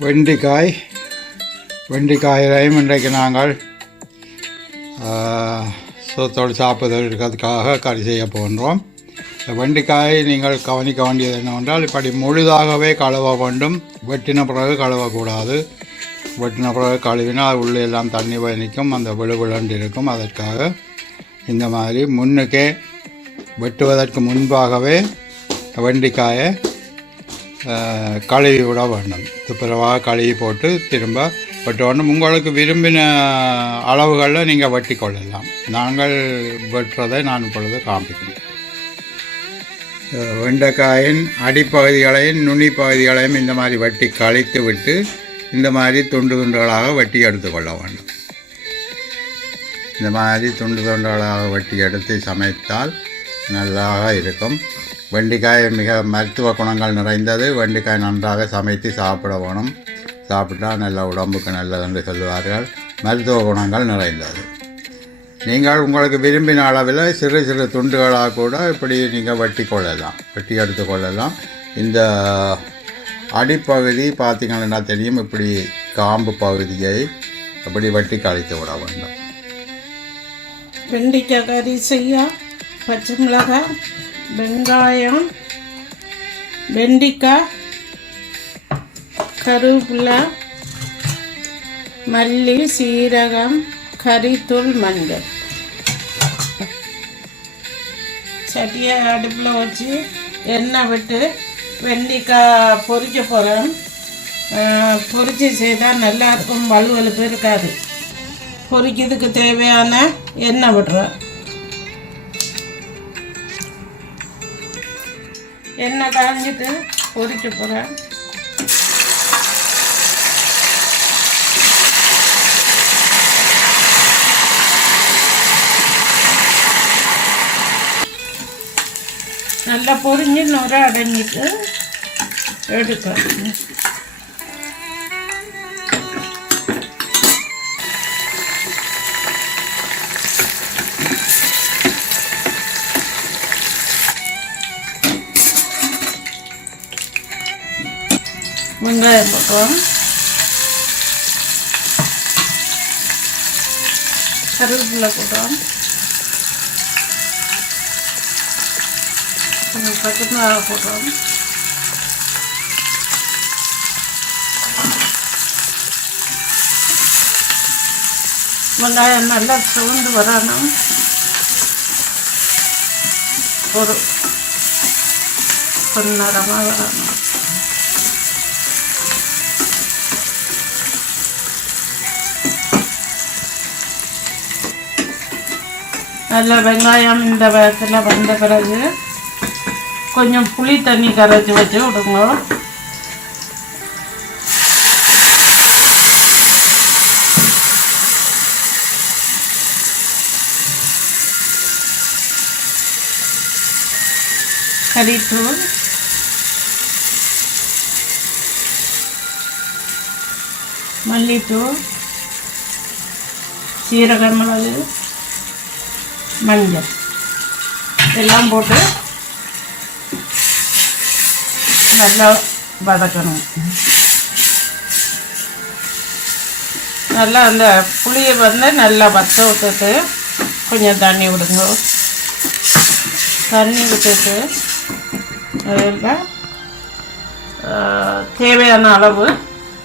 வெண்டிக்காய் வெண்டிக்காயிலையும் இன்றைக்கு நாங்கள் ஆஹ், சோத்தோடு சாப்பிடுவதற்காக கறி செய்ய போகின்றோம். இந்த நீங்கள் கவனிக்க வேண்டியது என்னவென்றால் இப்படி முழுதாகவே கழுவ வேண்டும். வெட்டின பிறகு கழுவக்கூடாது. வெட்டின பிறகு கழுவினால் உள்ளே எல்லாம் தண்ணி பயணிக்கும் அந்த விழுவிழண்டு இருக்கும். அதற்காக இந்த மாதிரி முன்னுக்கே வெட்டுவதற்கு முன்பாகவே வெண்டிக்காயை கழுவி விட வேண்டும். துப்புரவாக கழுவி போட்டு திரும்ப வெட்டணும். உங்களுக்கு விரும்பின அளவுகளில் நீங்கள் வெட்டி கொள்ளலாம். நாங்கள் வெட்டுறதை நான் இப்பொழுது காண்பிக்கிறேன். வெண்டைக்காயின் அடிப்பகுதிகளையும் நுனி பகுதிகளையும் இந்த மாதிரி வெட்டி கழித்து விட்டு இந்த மாதிரி துண்டு துண்டுகளாக வெட்டி எடுத்துக்கொள்ள வேண்டும். இந்த மாதிரி துண்டு துண்டுகளாக வெட்டி எடுத்து சமைத்தால் நல்லாக இருக்கும். வெண்டைக்காய் மிக மருத்துவ குணங்கள் நிறைந்தது. வெண்டைக்காய் நன்றாக சமைத்து சாப்பிட வேணும். சாப்பிட்டா நல்ல உடம்புக்கு நல்லது என்று சொல்லுவார்கள். மருத்துவ குணங்கள் நிறைந்தது. நீங்கள் உங்களுக்கு விரும்பின அளவில் சிறு சிறு துண்டுகளாக கூட இப்படி நீங்கள் வெட்டி கொள்ளலாம். வெட்டி எடுத்து கொள்ளலாம். இந்த அடிப்பகுதி பார்த்தீங்கன்னா தெரியும். இப்படி காம்பு பகுதியை இப்படி வெட்டி கழித்து விட வேண்டும். வெண்டைக்காய் கறி செய்ய பச்சை மிளகாய் வெங்காயம் வெண்டிக்காய் கருவேப்பிலை மல்லி சீரகம் கறித்தூள் மஞ்சள். சட்டியை அடுப்பில் வச்சு எண்ணெய் விட்டு வெண்டைக்காய் பொரிக்க போகிறேன் பொறிச்சு செய்தால் நல்லாயிருக்கும் வலுவலுப்பு இருக்காது. பொரிக்கிறதுக்கு தேவையான எண்ணெய் விடுறேன் எண்ணெய் காஞ்சிட்டு பொறிக்க போகிறேன் நல்லா பொரிஞ்சு நுர அடைஞ்சிட்டு எடுக்கணும் வெங்காயம் போட்டோம் கருவேப்பிலை போட்டோம் கொஞ்சம் பச்சை மிளகாய் போட்டோம் வெங்காயம் நல்லா சுவந்து வரணும் ஒரு பொன்னரமாக வரணும் நல்ல வெங்காயம் இந்த வயசில் வந்த பிறகு கொஞ்சம் புளி தண்ணி கரைச்சி வச்சு விடுங்க. கறித்தூள். மல்லித்தூள். சீரக மிளகு. மஞ்சள். எல்லாம் போட்டு நல்லா வதக்கணும். நல்லா அந்த புளியை வந்து நல்லா வத்த விட்டுட்டு கொஞ்சம் தண்ணி விடுங்க. தண்ணி விட்டுட்டு அதில் தேவையான அளவு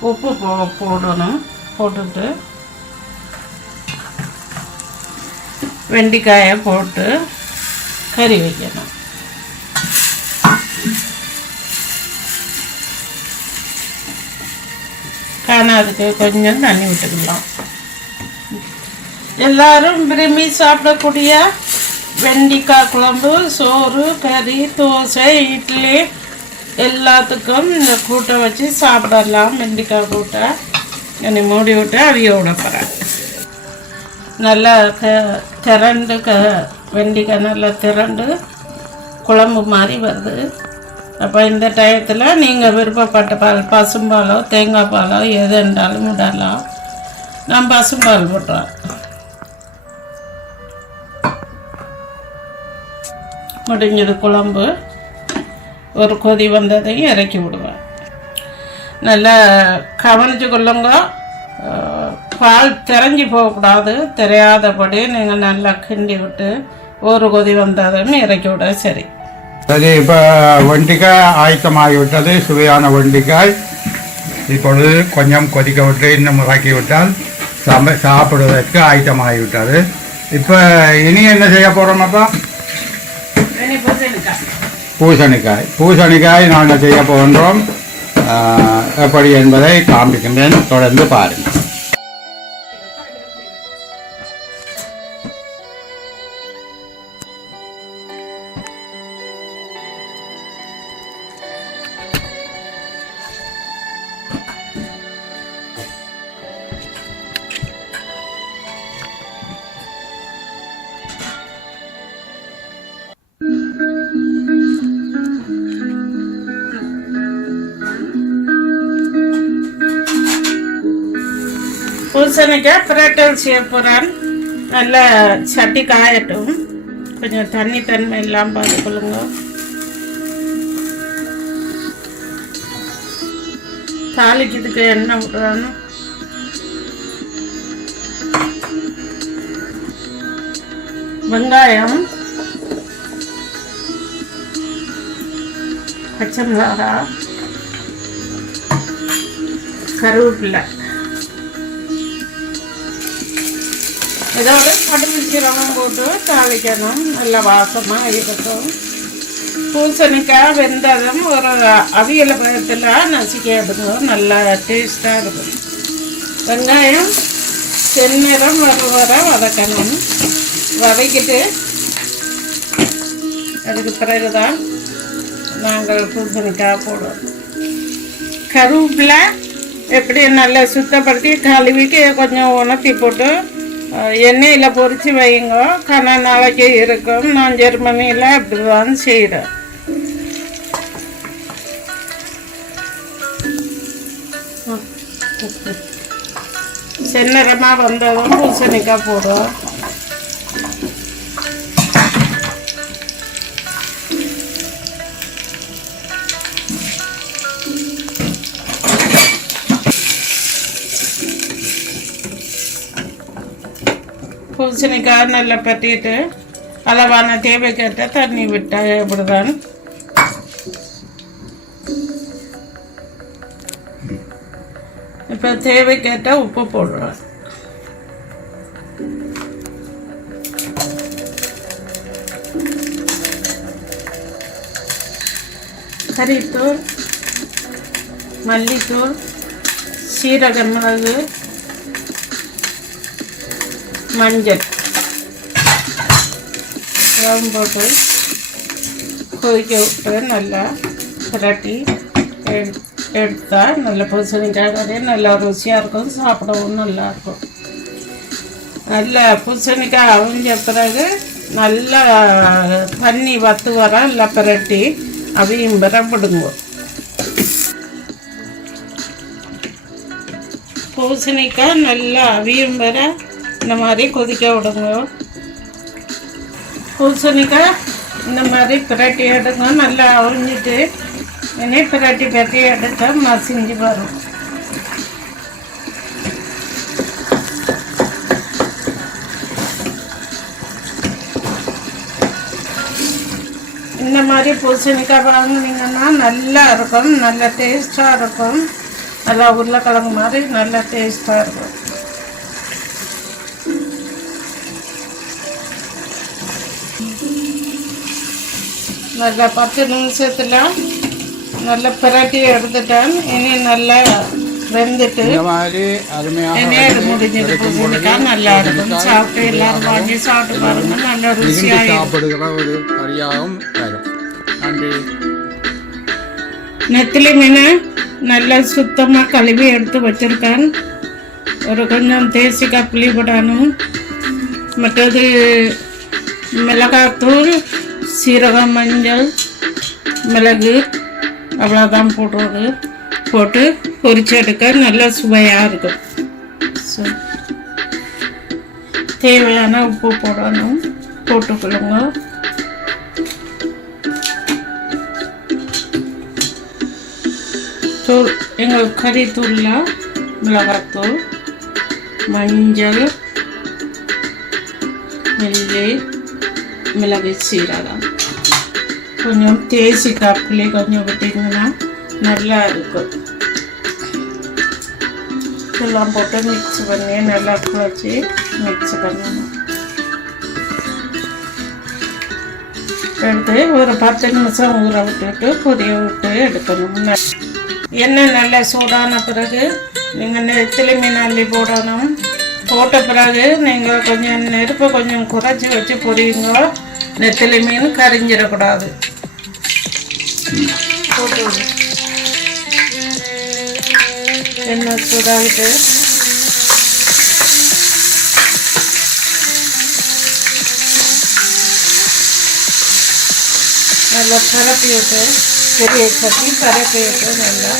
உப்பு போ போடணும். போட்டுட்டு வெண்டைக்காயை போட்டு கறி வைக்கணும். காணாதுக்கு கொஞ்சம் தண்ணி விட்டுக்கலாம். எல்லாரும் விரும்பி சாப்பிடக்கூடிய வெண்டிக்காய் குழம்பு சோறு கறி தோசை இட்லி எல்லாத்துக்கும் இந்த கூட்டை வச்சு சாப்பிடலாம். வெண்டைக்காய் கூட்டை. என்னை மூடி விட்டு அவிய விட போகிறேன் நல்லா க திரண்டு க வெண்டி நல்லா திரண்டு குழம்பு மாதிரி வருது. அப்போ இந்த டயத்தில் நீங்கள் விருப்பப்பட்ட பால் பசும்பாலோ தேங்காய் பாலோ எது இருந்தாலும் விடலாம். நான் பசும்பால் போட்டுறேன். முடிஞ்சது குழம்பு. ஒரு கொதி வந்ததையும் இறக்கி விடுவேன். நல்லா கவனிச்சு கொள்ளுங்க பால் திரஞ்சி போகக்கூடாது. தெரியாதபடி நீங்கள் நல்லா கிண்டி விட்டு ஒரு கொதி வந்ததும் இறக்கி விட சரி. சரி இப்போ வெண்டிக்காய் ஆயத்தமாகிவிட்டது. சுவையான வெண்டிக்காய். இப்பொழுது கொஞ்சம் கொதிக்க விட்டு இன்னும் இறக்கி விட்டால் சம சாப்பிடுவதற்கு ஆயத்தமாகிவிட்டது. இப்போ இனி என்ன செய்ய போகிறோமப்பா பூசணிக்காய். பூசணிக்காய். நாங்கள் செய்ய போகின்றோம். எப்படி என்பதை காண்பிக்கின்றேன். தொடர்ந்து பாருங்கள். பூசணிக்காய் பிரட்டல் செய்ய போகிறேன் நல்லா சட்டி காயட்டும். கொஞ்சம் தண்ணி தன்மை இல்லாமல் பார்த்துக்கொள்ளுங்க தாளிக்கிறதுக்கு எண்ணெய் விடுறான்னு வெங்காயம். பச்சை மிளகா. கருவேப்பிலை. இதோட கடுகு சீரகம் போட்டு தாளிக்கணும் நல்ல வாசமாக இருக்கட்டும் பூசணிக்காய் வெந்ததும் ஒரு அவியல் பழத்தில் நசுக்கி எடுக்கும் நல்லா டேஸ்ட்டாக இருக்கும் வெங்காயம் செந்நிறம் வர வர வதக்கணும் வதக்கிட்டு அதுக்கு பிறகுதான் நாங்கள் பூசணிக்காய் போடுவோம் கருவேப்பிலை எப்படி நல்லா சுத்தப்படுத்தி கழுவிட்டு கொஞ்சம் உணர்த்தி போட்டு எண்ணெயில் பொறிச்சு வைங்க. கன நாளைக்கு இருக்கும். நான் ஜெர்மனியில் அப்படி தான் செய்கிறேன் செந்நிறமாக வந்ததும் பூசணிக்காய் போடுவோம். பூசணிக்காய் நல்லா பற்றிட்டு அளவான தேவைக்கேற்ற தண்ணி விட்டா இப்படிதான். இப்போ தேவைக்கேற்ற உப்பு போடுறேன். கறித்தூள் மல்லித்தூள் சீரக மிளகு மஞ்சள். இதெல்லாம் போட்டு கொதிக்க விட்டு நல்லா புரட்டி எடுத்தால் எடுத்தா நல்ல பூசணிக்காய் கறி நல்லா ருசியாக இருக்கும். சாப்பிடவும் நல்லா இருக்கும். நல்லா பூசணிக்காய் அவிஞ்ச பிறகு நல்லா தண்ணி வத்து வர நல்லா புரட்டி அவையும் பிறப்பிடுங்குவோம் பூசணிக்காய் நல்லா அவியும் வர இந்த மாதிரி கொதிக்க விடுங்க. பூசணிக்காய் இந்த மாதிரி பிரட்டி எடுங்க நல்லா உறிஞ்சிட்டு இனி பிரட்டி பிரட்டி எடுத்து மசிஞ்சு வரும். இந்த மாதிரி பூசணிக்காய் வாங்குனீங்கன்னா நல்லா இருக்கும் நல்ல டேஸ்டாக இருக்கும். நல்லா உருளைக்கிழங்கு மாதிரி நல்லா டேஸ்டாக இருக்கும். நல்லா பத்து நிமிஷத்தில் நல்லா பிரட்டி எடுத்துட்டேன். இனி நல்லா வெந்துட்டு இனி அது முடிஞ்சது. பூசணிக்காய் நல்லா இருக்கும். சாப்பிட்டு எல்லாரும் வாங்கி சாப்பிட்டு பாருங்க. நல்ல ருசியாக சாப்பிடுகிற ஒரு கறியாகவும் வரும். நன்றி. நெத்திலி மீன் நல்லா சுத்தமாக கழுவி எடுத்து வச்சிருக்கேன். ஒரு கொஞ்சம் தேசிக்காய் புளி போடணும் மற்றது மிளகாத்தூள் சீரகம் மஞ்சள் மிளகு அவ்வளோதான் போடுறது. போட்டு பொரிச்சு எடுக்க நல்லா சுவையாக இருக்கும். சு- தேவையான உப்பு போடணும். போட்டுக்கொள்ளுங்க தூள் எங்கள் கறி தூளில் மிளகாத்தூள் மஞ்சள் நெல்லி மிளகு சீரகம். கொஞ்சம் தேசி காப்பிலே கொஞ்சம் விட்டிங்கன்னா நல்லா இருக்கும். இதெல்லாம் போட்டு மிக்ஸ் பண்ணி நல்லா குழச்சி மிக்ஸ் பண்ணணும். எடுத்து ஒரு பத்து நிமிஷம் ஊற விட்டுட்டு கொதிய விட்டு எடுக்கணும். எண்ணெய் நல்லா சூடான பிறகு நீங்கள் நெத்திலி மீன் அள்ளி போடணும். போட்ட பிறகு நீங்கள் கொஞ்சம் நெருப்பை கொஞ்சம் குறைச்சி வச்சு பொரியுங்க. நெத்திலி மீன் கரிஞ்சிடக்கூடாது. போட்டு எண்ணெய் சூடாகிட்டு. நல்லா பரப்பி விட்டு பெரிய சட்டி பரப்பி விட்டு நல்லா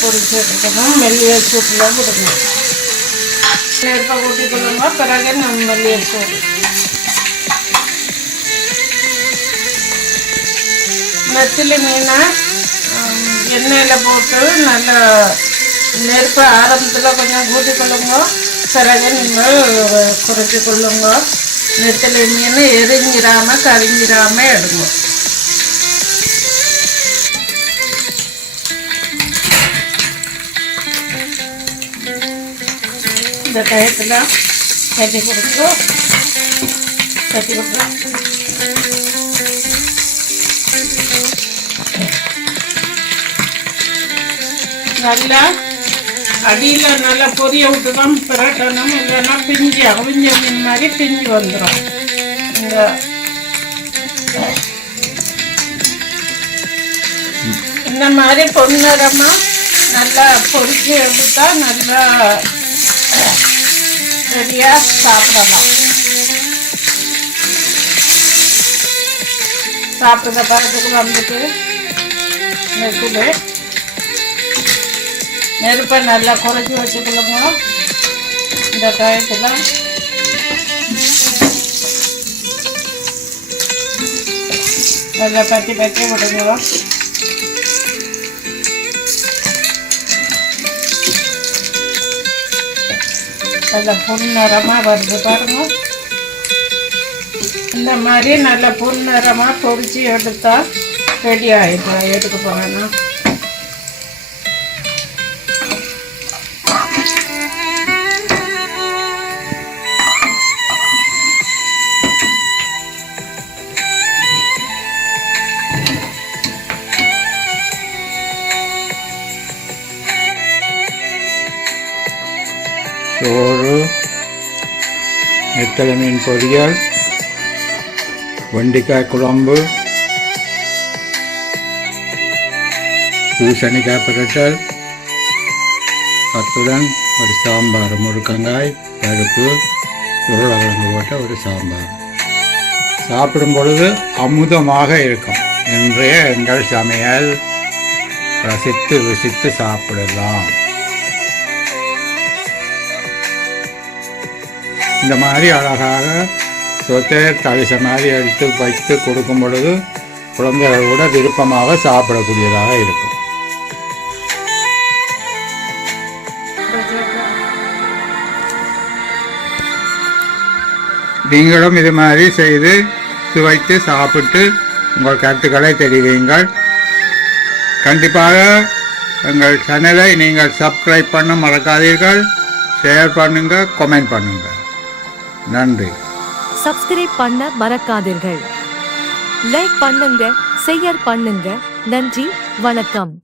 பொரிச்சு எடுக்கணும் மெல்லிய சூட்டில் கொடுக்கணும் நெருப்பை கூட்டி கொள்ளுங்க. பிறகு நம்ம மெல்லிய சூடு நெத்திலி மீனை எண்ணெயில் போட்டு நல்லா நெருப்பு ஆரம்பத்தில் கொஞ்சம் கூட்டி கொள்ளுங்க. பிறகு நீங்கள் குறைச்சி கொள்ளுங்க. நெத்திலி மீன் எரிஞ்சிடாமல் கரிஞ்சிடாமல் எடுங்க. இந்த டயத்தில் கட்டி கொடுத்து கட்டி கொடுக்கலாம் நல்லா அடியில் நல்லா பொரிய விட்டு தான் பிரட்டணும் இல்லைன்னா பிஞ்சு அவிஞ்ச மீன் மாதிரி பிஞ்சு வந்துடும் இந்த இந்த மாதிரி பொன்னரமாக நல்லா பொறிச்சு எடுத்தா நல்லா ரெடியாக சாப்பிடலாம். சாப்பிட்ற பழத்துக்கு வந்துட்டு நெருப்புல நெருப்பை நல்லா குறைச்சி வச்சுக்கலாங்க இந்த டயத்தில் நல்லா பற்றி பற்றி விடுங்க. நல்லா பொன்னிறமாக வருது பாருங்க. இந்த மாதிரி நல்லா பொன்னிறமாக பொறிச்சு எடுத்தால் ரெடி ஆகிடும் எடுக்க போகிறேன்னா வெள்ளிக்கிழமையின் மீன் பொரியல் வெண்டைக்காய் குழம்பு பூசணிக்காய் பிரட்டல் அத்துடன் ஒரு சாம்பார் முருக்கங்காய் பருப்பு உருளைக்கிழங்கு போட்ட ஒரு சாம்பார். சாப்பிடும் பொழுது அமுதமாக இருக்கும். இன்றைய எங்கள் சமையல். ரசித்து ருசித்து சாப்பிடலாம். இந்த மாதிரி அழகாக சொத்தை தவிச மாதிரி எடுத்து வைத்து கொடுக்கும் பொழுது குழந்தைகள் கூட விருப்பமாக சாப்பிடக்கூடியதாக இருக்கும். நீங்களும் இது மாதிரி செய்து சுவைத்து சாப்பிட்டு உங்கள் கருத்துக்களை தெரிவிங்கள் கண்டிப்பாக எங்கள் சேனலை நீங்கள் சப்ஸ்கிரைப் பண்ண மறக்காதீர்கள். ஷேர் பண்ணுங்கள் கமெண்ட் பண்ணுங்கள் நன்றி. சப்ஸ்கிரைப் பண்ண மறக்காதீர்கள். லைக் பண்ணுங்க ஷேர் பண்ணுங்க. நன்றி வணக்கம்.